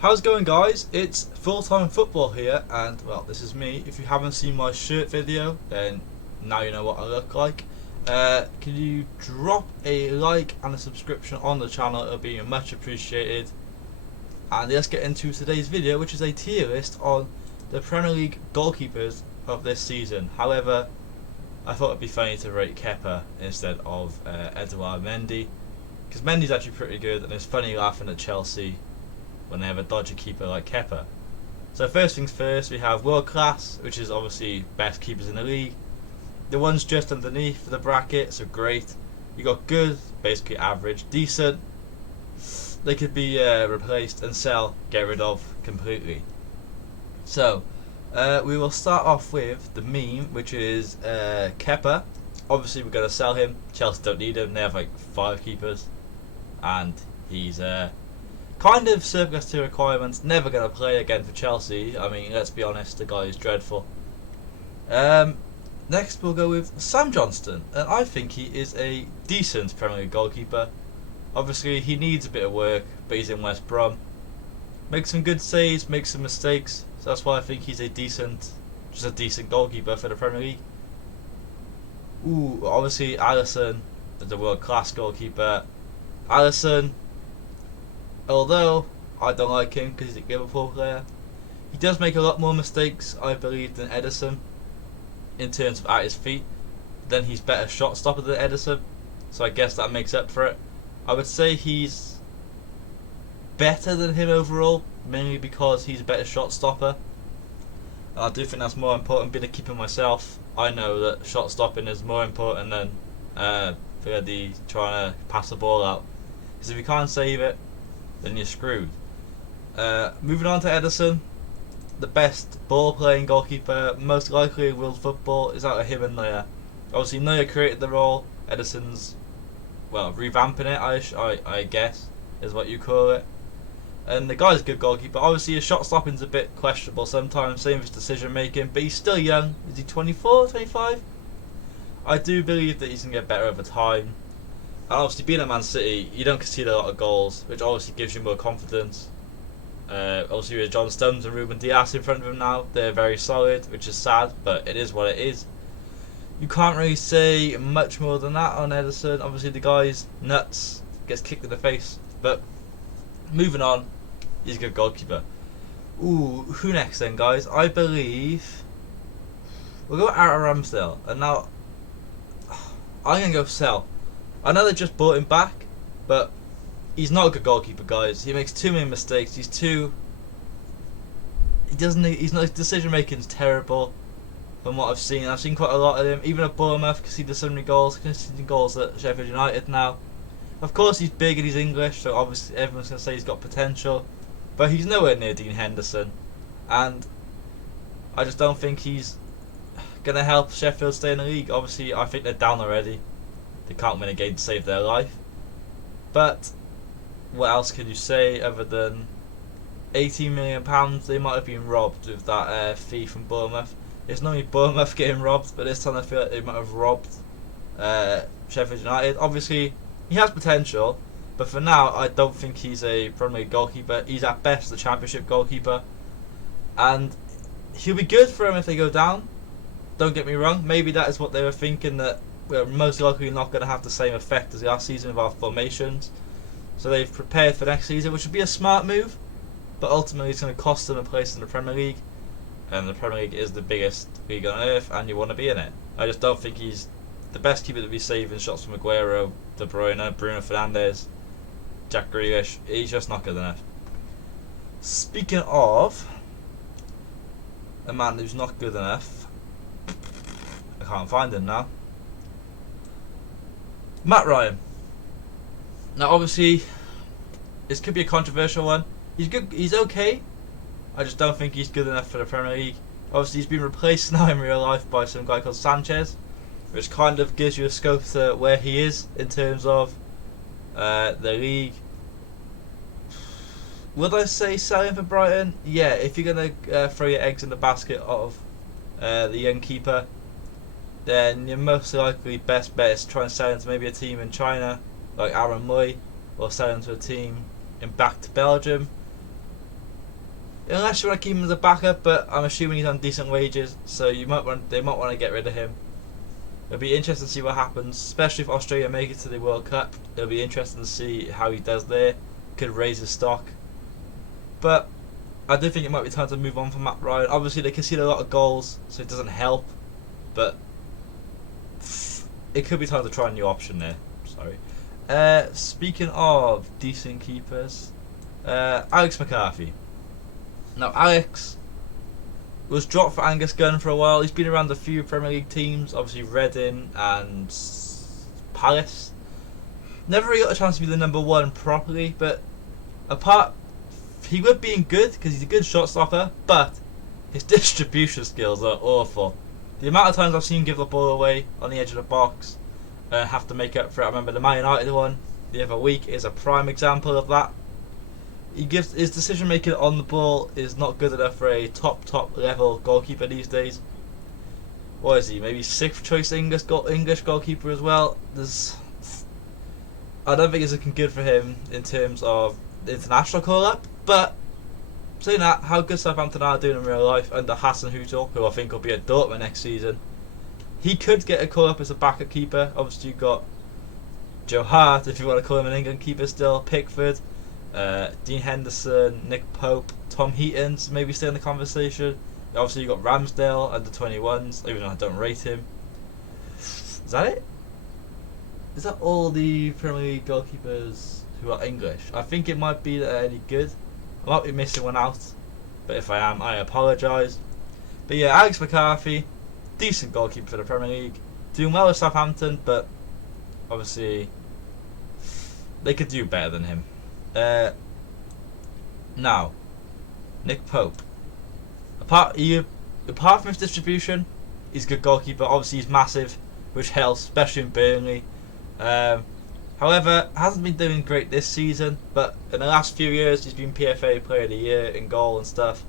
How's it going, guys? It's full-time football here, and well, this is me. If you haven't seen my shirt video, then now you know what I look like. Can you drop a like and a subscription on the channel? It'll be much appreciated. And let's get into today's video, which is a tier list on the Premier League goalkeepers of this season. However, I thought it'd be funny to rate Kepa instead of Edouard Mendy, because Mendy's actually pretty good, and it's funny laughing at Chelsea when they have a dodgy keeper like Kepa. So first things first, we have world class, which is obviously best keepers in the league. The ones just underneath the bracket, so great. You got good, basically average, decent. They could be replaced, and sell, get rid of completely. So we will start off with the meme, which is Kepa. Obviously we're going to sell him. Chelsea don't need him. They have like 5 keepers, and he's kind of surplus to requirements. Never going to play again for Chelsea. I mean, let's be honest, the guy is dreadful. Next we'll go with Sam Johnston, and I think he is a decent Premier League goalkeeper. Obviously he needs a bit of work, but he's in West Brom. Makes some good saves, makes some mistakes, so that's why I think he's just a decent goalkeeper for the Premier League. Ooh, obviously Alisson is a world class goalkeeper. Alisson, although I don't like him because he's a Liverpool player, he does make a lot more mistakes, I believe, than Ederson in terms of at his feet. Then he's better shot stopper than Ederson, so I guess that makes up for it. I would say he's better than him overall, mainly because he's a better shot stopper. And I do think that's more important. Being a keeper myself, I know that shot stopping is more important than trying to pass the ball out. Because if you can't save it, then you're screwed. Moving on to Ederson, the best ball-playing goalkeeper, most likely in world football, is out of him and Neuer. Obviously, Neuer created the role. Ederson's, well, revamping it, I guess, is what you call it. And the guy's a good goalkeeper. Obviously, his shot stopping's a bit questionable sometimes, same as his decision making, but he's still young. Is he 24, 25? I do believe that he's going to get better over time. And obviously, being at Man City, you don't concede a lot of goals, which obviously gives you more confidence. Obviously, with John Stones and Ruben Dias in front of him now, they're very solid, which is sad, but it is what it is. You can't really say much more than that on Ederson. Obviously, the guy's nuts, gets kicked in the face. But moving on, he's a good goalkeeper. Ooh, who next then, guys? I believe we'll go Aaron Ramsdale. And now I'm gonna go sell. I know they just bought him back, but he's not a good goalkeeper, guys. He makes too many mistakes. His decision making's terrible. From what I've seen quite a lot of him. Even at Bournemouth, conceded so many goals. Conceding goals at Sheffield United now. Of course, he's big and he's English, so obviously everyone's going to say he's got potential. But he's nowhere near Dean Henderson. And I just don't think he's going to help Sheffield stay in the league. Obviously, I think they're down already. They can't win a game to save their life. But what else can you say other than £18 million? They might have been robbed with that fee from Bournemouth. It's not only Bournemouth getting robbed, but this time I feel like they might have robbed Sheffield United. Obviously, he has potential, but for now, I don't think he's a Premier League goalkeeper. He's at best a Championship goalkeeper, and he'll be good for them if they go down. Don't get me wrong. Maybe that is what they were thinking, that we're most likely not going to have the same effect as last season with our formations. So they've prepared for next season, which would be a smart move, but ultimately it's going to cost them a place in the Premier League. And the Premier League is the biggest league on earth, and you want to be in it. I just don't think he's the best keeper to be saving shots from Aguero, De Bruyne, Bruno Fernandes, Jack Grealish. He's just not good enough. Speaking of a man who's not good enough, I can't find him now. Matt Ryan. Now, obviously, this could be a controversial one. He's good. He's okay. I just don't think he's good enough for the Premier League. Obviously, he's been replaced now in real life by some guy called Sanchez, which kind of gives you a scope to where he is in terms of the league. Would I say sell him for Brighton? Yeah, if you're going to throw your eggs in the basket of the young keeper, then your most likely best bet is to try and sell him to maybe a team in China, like Aaron Moy, or sell him to a team back to Belgium. unless you want to keep him as a backup, but I'm assuming he's on decent wages, so they might want to get rid of him. It'll be interesting to see what happens, especially if Australia make it to the World Cup. It'll be interesting to see how he does there. Could raise his stock. But I do think it might be time to move on from Matt Ryan. Obviously, they concede a lot of goals, so it doesn't help. But it could be time to try a new option there. Sorry. Speaking of decent keepers, Alex McCarthy. Now, Alex was dropped for Angus Gunn for a while. He's been around a few Premier League teams, obviously Reading and Palace. Never really got a chance to be the number one properly, but he would be good because he's a good shot stopper, but his distribution skills are awful. The amount of times I've seen him give the ball away on the edge of the box and have to make up for it. I remember the Man United one the other week is a prime example of that. His decision making on the ball is not good enough for a top level goalkeeper these days. What is he? Maybe 6th choice English goalkeeper as well. I don't think it's looking good for him in terms of the international call up. But saying that, how good Southampton are doing in real life under Hassan Hutel, who I think will be at Dortmund next season. He could get a call up as a backup keeper. Obviously, you've got Joe Hart, if you want to call him an England keeper still, Pickford. Dean Henderson, Nick Pope, Tom Heaton's maybe still in the conversation. Obviously, you've got Ramsdale under 21s, even though I don't rate him. Is that it? Is that all the Premier League goalkeepers who are English? I think it might be that they're any good. I might be missing one out, but if I am, I apologise. But yeah, Alex McCarthy, decent goalkeeper for the Premier League, doing well with Southampton, but obviously they could do better than him. Now, Nick Pope. Apart from his distribution, he's a good goalkeeper. Obviously, he's massive, which helps, especially in Burnley. However, hasn't been doing great this season, but in the last few years, he's been PFA Player of the Year in goal and stuff.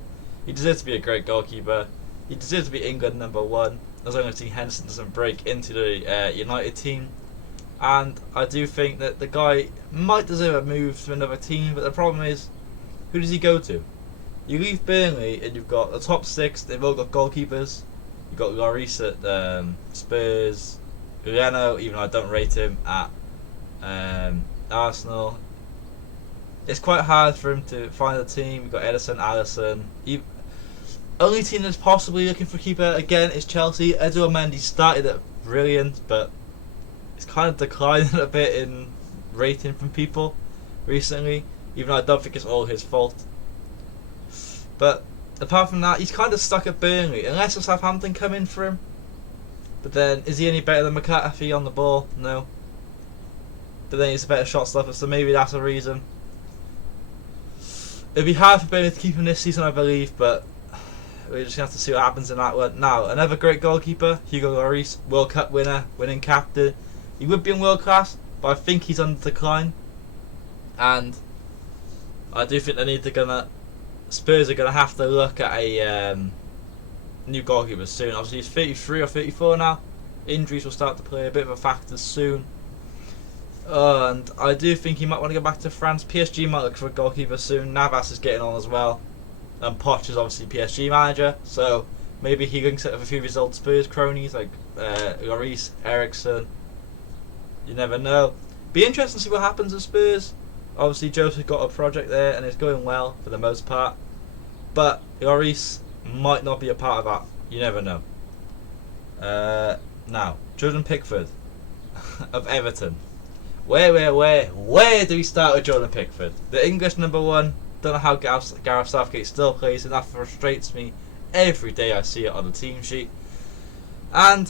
He deserves to be a great goalkeeper. He deserves to be England number one, as long as Dean Henderson doesn't break into the United team. And I do think that the guy might deserve a move to another team, but the problem is, who does he go to? You leave Burnley and you've got the top 6, they've all got goalkeepers. You've got Lloris at Spurs, Leno, even though I don't rate him, at Arsenal. It's quite hard for him to find a team. You've got Ederson, Alisson. Only team that's possibly looking for a keeper again is Chelsea. Eduardo Mendy started it brilliant, but it's kind of declining a bit in rating from people recently, even though I don't think it's all his fault. But apart from that, he's kind of stuck at Burnley, unless the Southampton come in for him. But then, is he any better than McCarthy on the ball? No. But then he's a better shot stopper, so maybe that's a reason. It'd be hard for Burnley to keep him this season, I believe, but we're just going to have to see what happens in that one. Now, another great goalkeeper, Hugo Lloris, World Cup winner, winning captain. He would be in world class, but I think he's on decline. And I do think Spurs are gonna have to look at a new goalkeeper soon. Obviously, he's 33 or 34 now. Injuries will start to play a bit of a factor soon. And I do think he might want to go back to France. PSG might look for a goalkeeper soon. Navas is getting on as well. And Poch is obviously PSG manager, so maybe he links up with a few of his old Spurs cronies like Lloris, Eriksson. You never know. Be interesting to see what happens at Spurs. Obviously, Joseph got a project there and it's going well for the most part. But Lloris might not be a part of that. You never know. Now, Jordan Pickford of Everton. Where do we start with Jordan Pickford? The English number one. Don't know how Gareth Southgate still plays, and that frustrates me every day I see it on the team sheet. And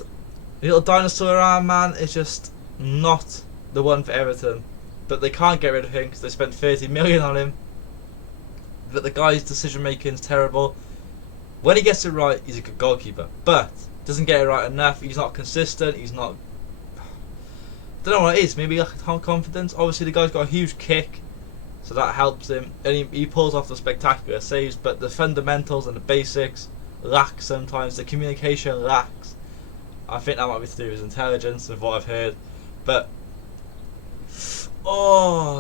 the little dinosaur arm man is just not the one for Everton. But they can't get rid of him because they spent 30 million on him. But the guy's decision making is terrible. When he gets it right, he's a good goalkeeper, but doesn't get it right enough. He's not consistent. He's not. Don't know what it is. Maybe lack of confidence. Obviously, the guy's got a huge kick, so that helps him, and he pulls off the spectacular saves. But the fundamentals and the basics lack sometimes. The communication lacks. I think that might be to do with his intelligence, of what I've heard. But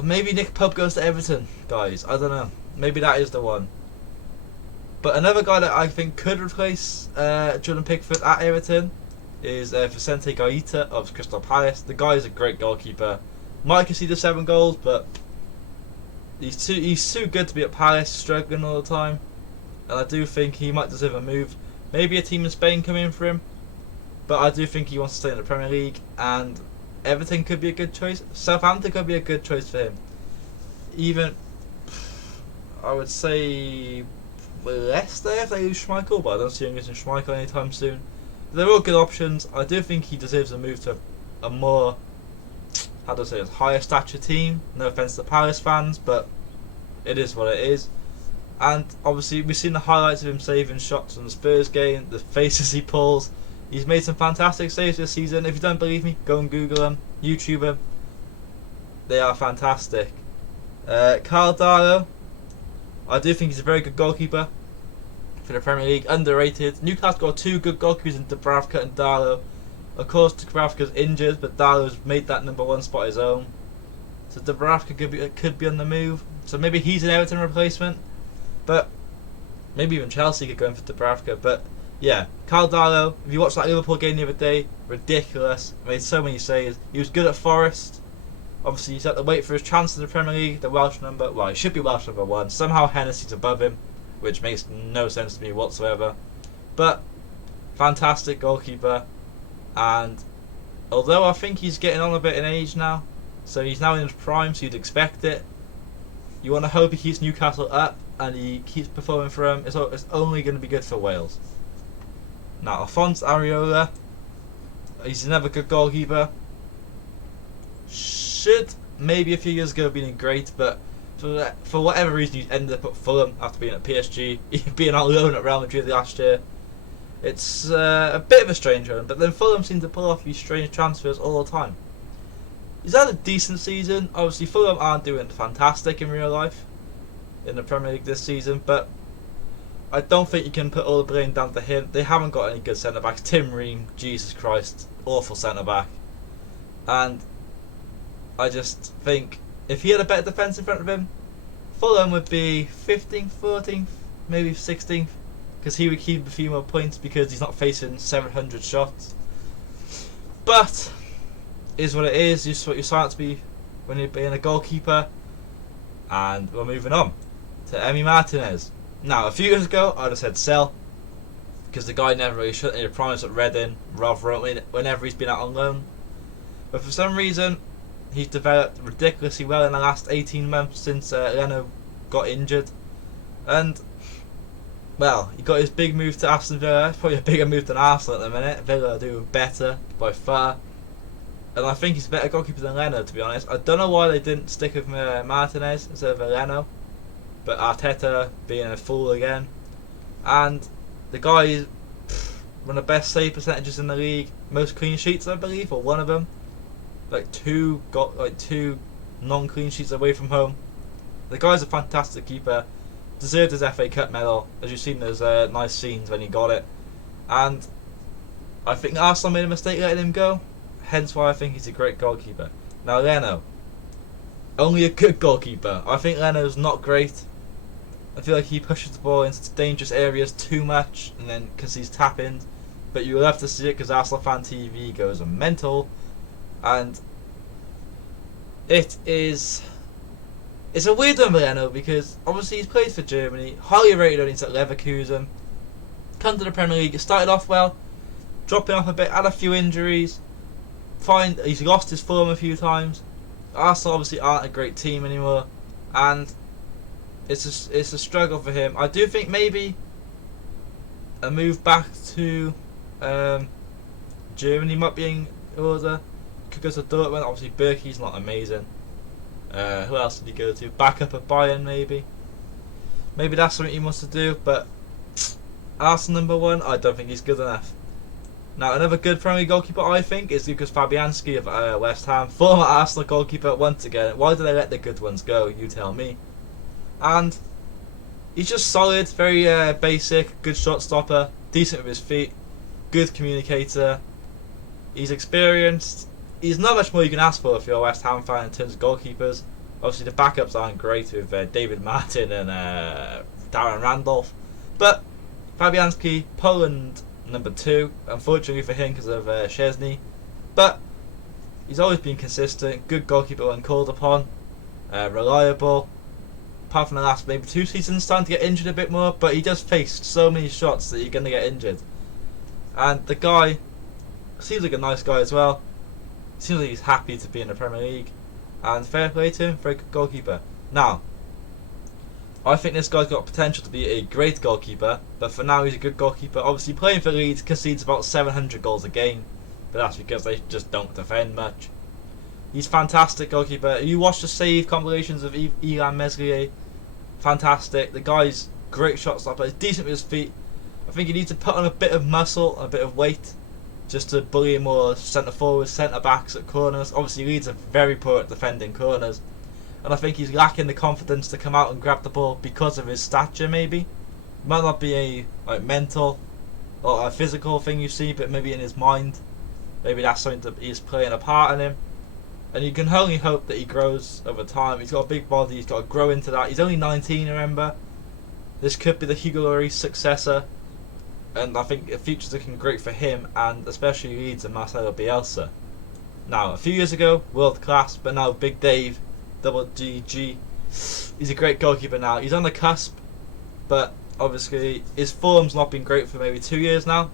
maybe Nick Pope goes to Everton, guys. I don't know. Maybe that is the one. But another guy that I think could replace Jordan Pickford at Everton is Vicente Gaeta of Crystal Palace. The guy is a great goalkeeper. Might concede the 7 goals, but he's too good to be at Palace, struggling all the time. And I do think he might deserve a move. Maybe a team in Spain come in for him. But I do think he wants to stay in the Premier League, and Everton could be a good choice. Southampton could be a good choice for him. Even, I would say, Leicester if they lose Schmeichel, but I don't see him using Schmeichel anytime soon. They're all good options. I do think he deserves a move to a more, how do I say it, higher stature team. No offense to Palace fans, but it is what it is. And obviously we've seen the highlights of him saving shots from the Spurs game, the faces he pulls. He's made some fantastic saves this season. If you don't believe me, go and Google them, YouTube them. They are fantastic. Carl Darlow, I do think he's a very good goalkeeper for the Premier League, underrated. Newcastle got 2 good goalkeepers in Dubravka and Darlow. Of course, Dubravka's injured, but Darlow's made that number 1 spot his own. So Dubravka could be on the move. So maybe he's an Everton replacement, but maybe even Chelsea could go in for Dubravka. But yeah, Carl Darlow, if you watched that Liverpool game the other day, ridiculous. Made so many saves. He was good at Forest. Obviously, he's had to wait for his chance in the Premier League. The Welsh number, well, he should be Welsh number 1. Somehow Hennessy's above him, which makes no sense to me whatsoever. But fantastic goalkeeper, and although I think he's getting on a bit in age now, so he's now in his prime, so you'd expect it. You want to hope he keeps Newcastle up and he keeps performing for him. It's only going to be good for Wales. Now, Alphonse Areola, he's another good goalkeeper. Should maybe a few years ago have been great, but for whatever reason he ended up at Fulham after being at PSG, being on loan at Real Madrid last year. It's a bit of a strange one, but then Fulham seem to pull off these strange transfers all the time. He's had a decent season. Obviously Fulham aren't doing fantastic in real life in the Premier League this season, but I don't think you can put all the blame down to him. They haven't got any good centre backs. Tim Ream, Jesus Christ, awful centre back. And I just think if he had a better defence in front of him, Fulham would be 15th, 14th, maybe 16th, because he would keep a few more points because he's not facing 700 shots. But is what it is. Just what you sign up to be when you're being a goalkeeper. And we're moving on to Emi Martinez. Now, a few years ago, I'd have said sell, because the guy never really showed any promise at Reading, rather whenever he's been out on loan. But for some reason, he's developed ridiculously well in the last 18 months since Leno got injured. And, well, he got his big move to Aston Villa. It's probably a bigger move than Arsenal at the minute. Villa are doing better by far. And I think he's a better goalkeeper than Leno, to be honest. I don't know why they didn't stick with Martinez instead of Leno. But Arteta being a fool again. And the guy is one of the best save percentages in the league. Most clean sheets, I believe, or one of them. Two non-clean sheets away from home. The guy's a fantastic keeper. Deserved his FA Cup medal. As you've seen, there's nice scenes when he got it. And I think Arsenal made a mistake letting him go. Hence why I think he's a great goalkeeper. Now Leno, only a good goalkeeper. I think Leno's not great. I feel like he pushes the ball into dangerous areas too much and then concedes tap-ins. But you will have to see it because Arsenal Fan TV goes mental. And it's a weird one with Leno because obviously he's played for Germany, highly rated audience at Leverkusen, come to the Premier League, started off well, dropping off a bit, had a few injuries, he's lost his form a few times. Arsenal obviously aren't a great team anymore, and it's a struggle for him. I do think maybe a move back to Germany might be in order. Could go to Dortmund. Obviously Berkey's not amazing. Who else did he go to? Back up at Bayern maybe. Maybe that's something he wants to do, but Arsenal number 1, I don't think he's good enough. Now another good Premier League goalkeeper I think is Lucas Fabianski of West Ham, former Arsenal goalkeeper once again. Why do they let the good ones go? You tell me. And he's just solid, very basic, good shot stopper, decent with his feet, good communicator. He's experienced. He's not much more you can ask for if you're a West Ham fan in terms of goalkeepers. Obviously the backups aren't great with David Martin and Darren Randolph, But Fabianski, Poland number 2, unfortunately for him because of Szczesny. But he's always been consistent, good goalkeeper when called upon, reliable. Apart from the last maybe 2 seasons, starting to get injured a bit more, but he just faced so many shots that you're going to get injured. And the guy seems like a nice guy as well. Seems like he's happy to be in the Premier League. And fair play to him, very good goalkeeper. Now, I think this guy's got potential to be a great goalkeeper, but for now he's a good goalkeeper. Obviously playing for Leeds concedes about 700 goals a game, but that's because they just don't defend much. He's fantastic goalkeeper. You watch the save compilations of Ilan Meslier, fantastic. The guy's great shot stopper, he's decent with his feet. I think he needs to put on a bit of muscle, a bit of weight, just to bully more centre forwards, centre backs at corners. Obviously Leeds are very poor at defending corners, and I think he's lacking the confidence to come out and grab the ball because of his stature. Maybe might not be a mental or a physical thing you see, but maybe in his mind, maybe that's something that is playing a part in him. And you can only hope that he grows over time. He's got a big body, he's got to grow into that. He's only 19, remember. This could be the Hugo Lloris successor, and I think the future's looking great for him, and especially Leeds and Marcelo Bielsa. Now, a few years ago, world class, but now Big Dave, double GG, he's a great goalkeeper now. He's on the cusp, but obviously his form's not been great for maybe 2 years now.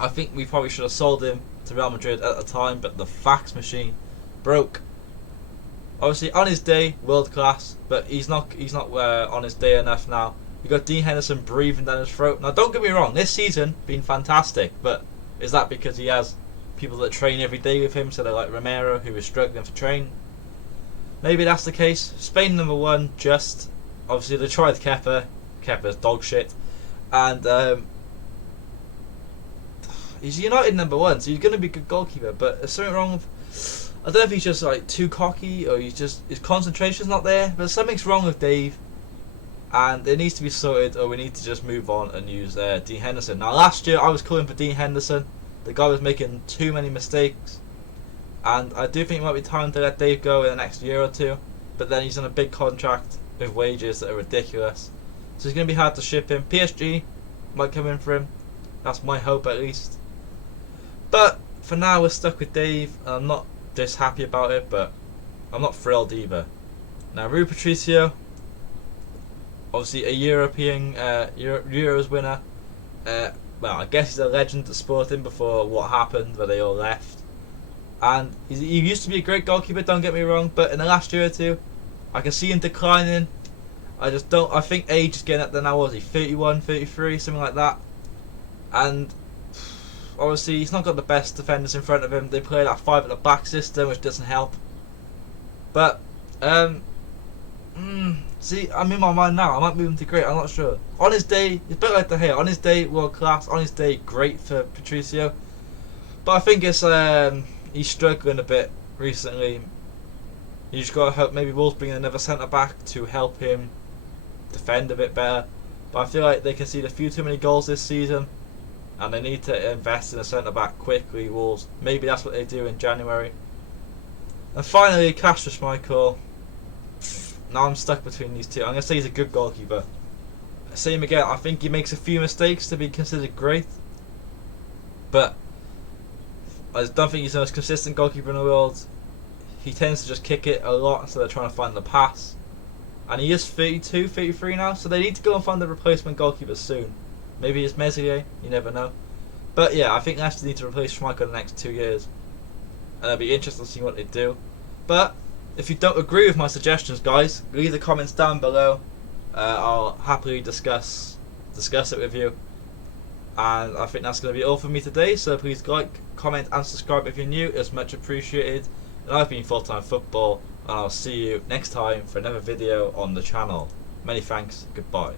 I think we probably should have sold him to Real Madrid at the time, but the fax machine broke. Obviously on his day, world class, but he's not on his day enough now. You got Dean Henderson breathing down his throat. Now don't get me wrong, this season been fantastic, but is that because he has people that train every day with him, so they're like Romero, who is struggling for train? Maybe that's the case. Spain number 1, just obviously they tried Kepa's dog shit, and he's United number 1, so he's going to be a good goalkeeper, but there's something wrong with, I don't know if he's just like too cocky, or his concentration's not there, but something's wrong with Dave, and it needs to be sorted, or we need to just move on and use Dean Henderson. Now last year I was calling for Dean Henderson. The guy was making too many mistakes, and I do think it might be time to let Dave go in the next year or 2, but then he's on a big contract with wages that are ridiculous, so it's going to be hard to ship him. PSG might come in for him, that's my hope at least, but for now we're stuck with Dave, and I'm not just happy about it, but I'm not thrilled either. Now Rui Patricio, obviously a European Euros winner, well, I guess he's a legend at Sporting before what happened where they all left, and he used to be a great goalkeeper, don't get me wrong, but in the last year or 2 I can see him declining. I think age is getting up there now. Was he 31, 33, something like that? And obviously he's not got the best defenders in front of him. They play that 5 at the back system, which doesn't help. But see, I'm in my mind now. I might move him to great. I'm not sure. On his day, it's a bit like the hair. On his day, world class. On his day, great for Patricio. But I think it's he's struggling a bit recently. You just gotta hope maybe Wolves bring in another centre back to help him defend a bit better. But I feel like they conceded a few too many goals this season, and they need to invest in a centre back quickly. Wolves. Maybe that's what they do in January. And finally, Kasper Schmeichel. Now I'm stuck between these 2. I'm going to say he's a good goalkeeper. Same again, I think he makes a few mistakes to be considered great, but I don't think he's the most consistent goalkeeper in the world. He tends to just kick it a lot instead of trying to find the pass. And he is 32, 33 now, so they need to go and find the replacement goalkeeper soon. Maybe it's Meslier, you never know. But yeah, I think Leicester need to replace Schmeichel in the next 2 years, and it'll be interesting to see what they do. But if you don't agree with my suggestions, guys, leave the comments down below. I'll happily discuss it with you. And I think that's going to be all for me today. So please like, comment and subscribe if you're new. It's much appreciated. And I've been Full Time Football, and I'll see you next time for another video on the channel. Many thanks. Goodbye.